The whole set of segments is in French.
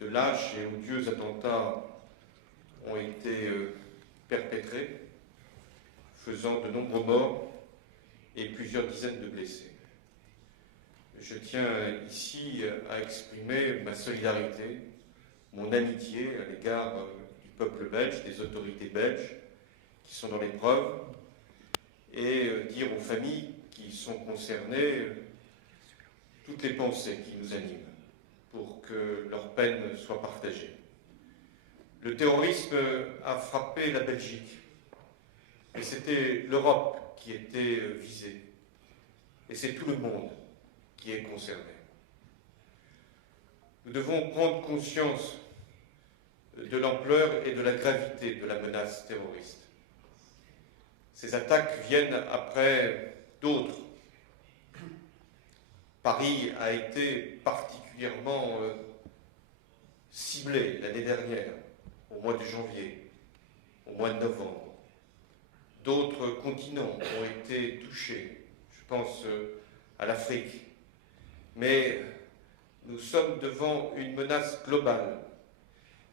de lâches et odieux attentats ont été perpétrés, faisant de nombreux morts et plusieurs dizaines de blessés. Je tiens ici à exprimer ma solidarité, mon amitié à l'égard du peuple belge, des autorités belges qui sont dans l'épreuve, et dire aux familles qui sont concernées toutes les pensées qui nous animent pour que leur peine soit partagée. Le terrorisme a frappé la Belgique, et c'était l'Europe qui était visée, et c'est tout le monde qui est concerné. Nous devons prendre conscience de l'ampleur et de la gravité de la menace terroriste. Ces attaques viennent après d'autres. Paris a été particulièrement ciblé l'année dernière, au mois de janvier, au mois de novembre. D'autres continents ont été touchés, je pense à l'Afrique. Mais nous sommes devant une menace globale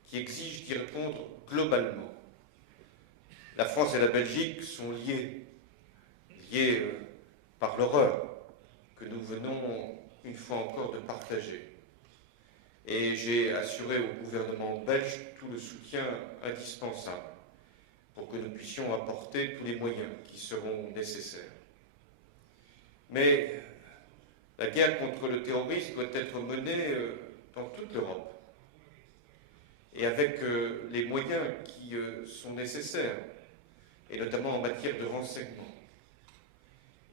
qui exige d'y répondre globalement. La France et la Belgique sont liées par l'horreur que nous venons une fois encore de partager. Et j'ai assuré au gouvernement belge tout le soutien indispensable pour que nous puissions apporter tous les moyens qui seront nécessaires. Mais la guerre contre le terrorisme doit être menée dans toute l'Europe et avec les moyens qui sont nécessaires, et notamment en matière de renseignement.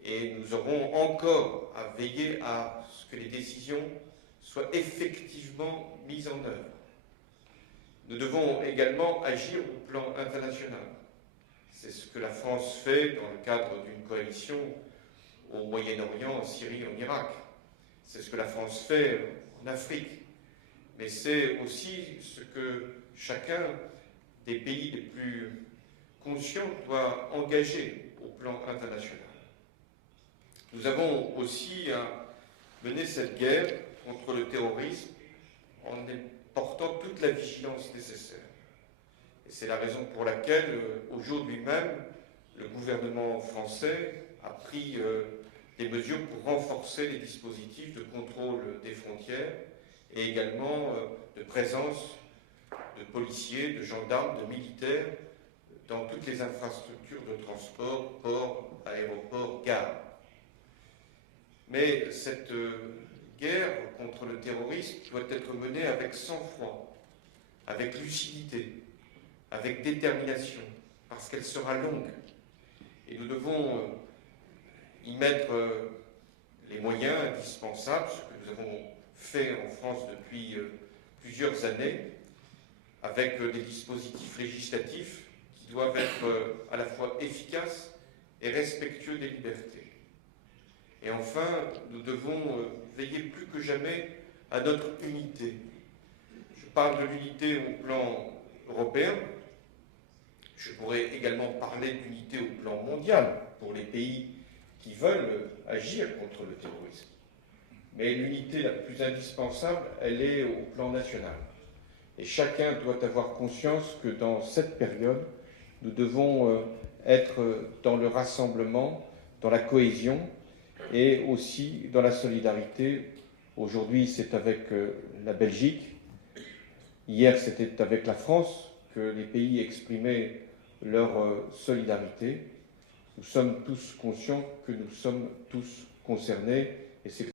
Et nous aurons encore à veiller à ce que les décisions soient effectivement mises en œuvre. Nous devons également agir au plan international. C'est ce que la France fait dans le cadre d'une coalition au Moyen-Orient, en Syrie, en Irak. C'est ce que la France fait en Afrique. Mais c'est aussi ce que chacun des pays les plus conscients doit engager au plan international. Nous avons aussi à mener cette guerre contre le terrorisme en portant toute la vigilance nécessaire. Et c'est la raison pour laquelle, aujourd'hui même, le gouvernement français a pris des mesures pour renforcer les dispositifs de contrôle des frontières et également de présence de policiers, de gendarmes, de militaires dans toutes les infrastructures de transport, ports, aéroports, gares. Mais cette guerre contre le terrorisme doit être menée avec sang-froid, avec lucidité, avec détermination, parce qu'elle sera longue. Et nous devons y mettre les moyens indispensables, ce que nous avons fait en France depuis plusieurs années, avec des dispositifs législatifs qui doivent être à la fois efficaces et respectueux des libertés. Et enfin, nous devons veiller plus que jamais à notre unité. Je parle de l'unité au plan européen. Je pourrais également parler d'unité au plan mondial pour les pays qui veulent agir contre le terrorisme. Mais l'unité la plus indispensable, elle est au plan national. Et chacun doit avoir conscience que dans cette période, nous devons être dans le rassemblement, dans la cohésion et aussi dans la solidarité. Aujourd'hui, c'est avec la Belgique. Hier, c'était avec la France que les pays exprimaient leur solidarité. Nous sommes tous conscients que nous sommes tous concernés et c'est